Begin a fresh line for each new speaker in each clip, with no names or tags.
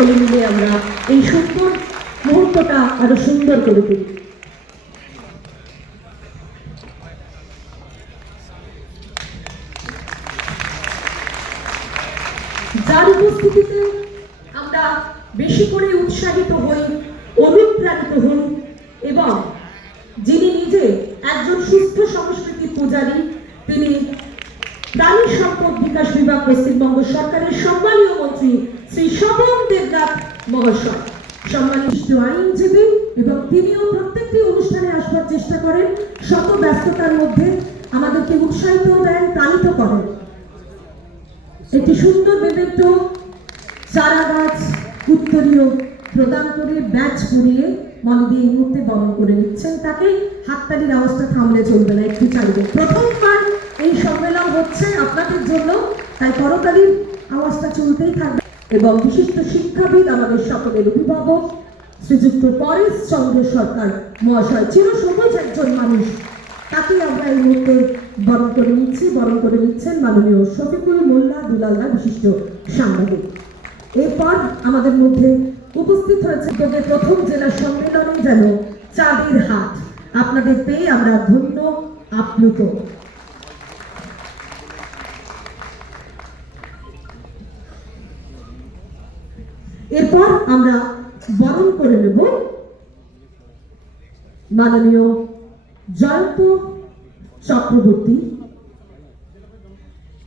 সকলে মিলে আমরা এই সুন্দর মুহূর্তটা আরও সুন্দর করে তুলি। যার উপস্থিতিতে আমরা বেশি করে উৎসাহিত হই, অনুপ্রাণিত হই এবং যিনি নিজে একজন সুস্থ সংস্কৃতি পূজারী, তিনি প্রাণী সম্পদ বিকাশ বিভাগ পশ্চিমবঙ্গ সরকারের সম্মানীয় মন্ত্রী শ্রী স্বপন দেবনাথ মহাশয়। সম্মানিত আইনজীবী এবং তিনিও প্রত্যেকটি অনুষ্ঠানে আসবার চেষ্টা করেন। শত ব্যস্ততার মধ্যে আমাদেরকে উৎসাহিত দেন প্রাণিত করেন। একটি সুন্দর বেবেক্ট চারা গাছ উত্তরীয় প্রদান করে ব্যাচ পরিয়ে মনে এই মুহূর্তে বরণ করে নিচ্ছেন। তাকে হাততালির আওয়াজটা থামলে চলবে না একটু চাইবে প্রথমবার এই সম্মেলন হচ্ছে আপনাদের জন্য। তাই করতালির আওয়াজটা চলতেই থাকবে। এবং বিশিষ্ট শিক্ষাবিদ, আমাদের সকলের অভিভাবক, শ্রীযুক্ত পরেশ চন্দ্র সরকার মহাশয় চিরসবুজ একজন মানুষ। তাকে আমরা এই মুহূর্তে বরণ করে নিচ্ছি, বরণ করে নিচ্ছেন মাননীয় শফিকুল মোল্লা দুলাল্লা বিশিষ্ট সাংবাদিক। এরপর আমাদের মধ্যে উপস্থিত হয়েছে তোদের প্রথম জেলা সম্মেলনে যেন চাঁদের হাত আপনাদের পেয়ে আমরা ধন্য, আপ্লুত। এরপর আমরা বরণ করে নেব মাননীয় জয়ন্ত চক্রবর্তী।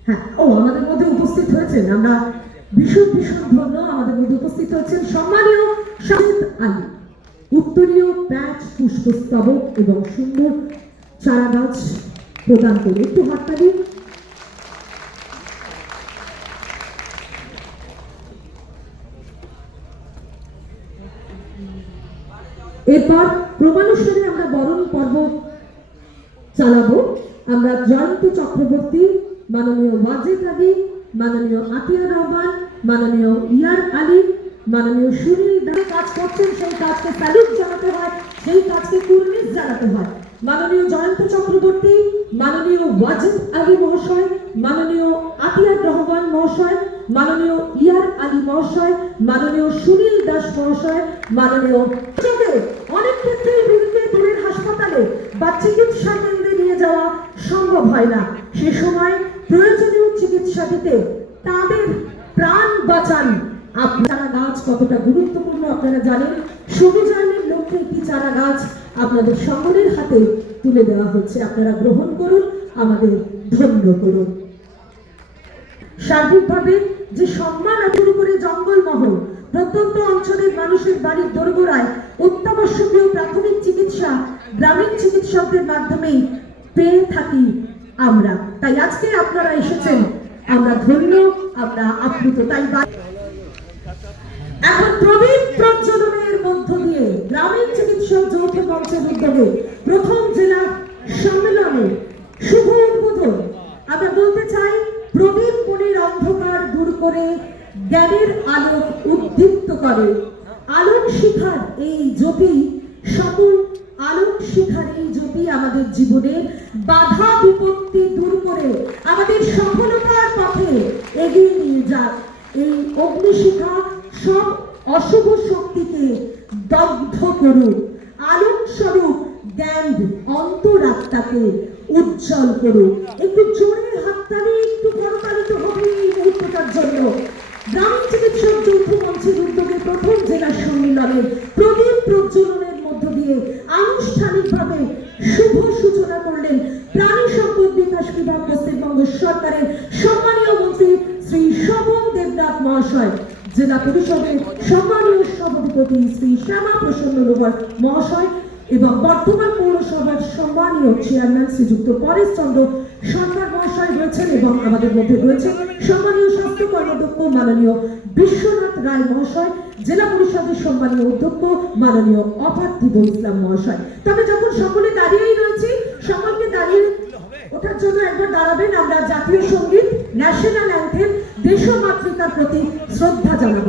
হ্যাঁ ও আমাদের মধ্যে উপস্থিত হয়েছেন। আমরা ভীষণ ভীষণ ধন্য আমাদের মধ্যে উপস্থিত হয়েছেন সম্মানীয় শাহিদ আলী, উত্তরীয় প্যাচ পুষ্পস্তবক এবং সুন্দর চারা গাছ প্রদান করে। একটু হাততালি। এরপর ক্রমানুসারে আমরা বরণ পর্ব চালাবো। আমরা জয়ন্ত চক্রবর্তী, মাননীয় ওয়াজেদ আলী, মাননীয় আতিয়া রহমান, মাননীয় ইয়ার আলী, মাননীয় সুনীল দাস কাজ করছেন, সেই কাজকে স্যালুট জানাতে হয়, সেই কাজকে কুর্নিশ জানাতে হয়। মাননীয় জয়ন্ত চক্রবর্তী, মাননীয় ওয়াজেদ আলী মহাশয়, মাননীয় আতিয়ার রহমান মহাশয়, মাননীয় ইয়ার আলী মহাশয়, মাননীয় সুনীল দাস মহাশয়, মাননীয় বা চিকিৎসা কেন্দ্রে নিয়ে যাওয়া সম্ভব হয় না। সে সময় প্রয়োজনীয় চিকিৎসা দিতে তাদের প্রাণ বাঁচান। আপনার গাছ কতটা গুরুত্বপূর্ণ আপনারা জানেন। সবুজায়নের লক্ষ্যে একটি চারা গাছ আপনাদের সকলের হাতে তুলে দেওয়া হচ্ছে। আপনারা গ্রহণ করুন, আমাদের ধন্য করুন। সার্বিকভাবে যে সম্মান শুরু করে জঙ্গলমহল, প্রত্যন্ত অঞ্চলের মানুষের বাড়ির দোরগোড়ায় অত্যাবশ্যকীয় প্রাথমিক চিকিৎসা গ্রামীণ চিকিৎসকদের মাধ্যমেই পেয়ে থাকি আমরা। তাই আজকে আপনারা এসেছেন। আমরা ধন্য, আমরা আপ্লুত। তাই এখন প্রবীণ প্রজ্বলনের মধ্য দিয়ে গ্রামীণ চিকিৎসক যৌথ মঞ্চের উদ্যোগে প্রথম জেলা সম্মেলনে শুভ উদ্বোধন। আমরা বলতে চাই, প্রবীণ মনির অন্ধকার দূর করে জ্ঞানের আলোক উদ্দীপ্ত করে। আলোক শিখার এই জ্যোতি সকল আলোক শিখার এই জ্যোতি আমাদের জীবনের বাধা বিপত্তি দূর করে আমাদের সফলতার পথে এগিয়ে নিয়ে যাক। এই অগ্নিশিখা সব অশুভ শক্তিকে দগ্ধ করুক। আলোক স্বরূপ জ্ঞান অন্তরাত্মাকে উজ্জ্বল করুক। একটু জোরে হাততালি, একটু করতালিত হবে এই মুহূর্তটার জন্য। গ্রামীণ চিকিৎসক যৌথ মঞ্চের উদ্যোগে প্রথম জেলা সম্মেলনের প্রদীপ প্রজ্বলনের মধ্য দিয়ে আনুষ্ঠানিকভাবে শুভ সূচনা করলেন প্রাণী সম্পদ বিকাশ বিভাগ, পশ্চিমবঙ্গ সরকারের সম্মানীয় মন্ত্রী শ্রী স্বপন দেবনাথ মহাশয়, জেলা পরিষদের সম্মানীয় সভাপতি শ্রী শ্যামা প্রসন্ন লোহার মহাশয় এবং বর্তমান পৌরসভার সম্মানীয় চেয়ারম্যান শ্রীযুক্ত পরেশ চন্দ্র সরকার মহাশয় রয়েছেন এবং আমাদের মধ্যে রয়েছে সম্মানীয় স্বাস্থ্য কর্মাধ্যক্ষ মাননীয় বিশ্বনাথ রায় মহাশয়, জেলা পরিষদের সম্মানীয় অধ্যক্ষ মাননীয় অপার্থিব ইসলাম মহাশয়। তবে যখন সকলে দাঁড়িয়েই রয়েছি, সকলকে দাঁড়িয়ে ওঠার জন্য একবার দাঁড়াবেন আমরা জাতীয় সংগীত ন্যাশনাল অ্যান্থেম দেশমাতৃকার প্রতি শ্রদ্ধা জানাব।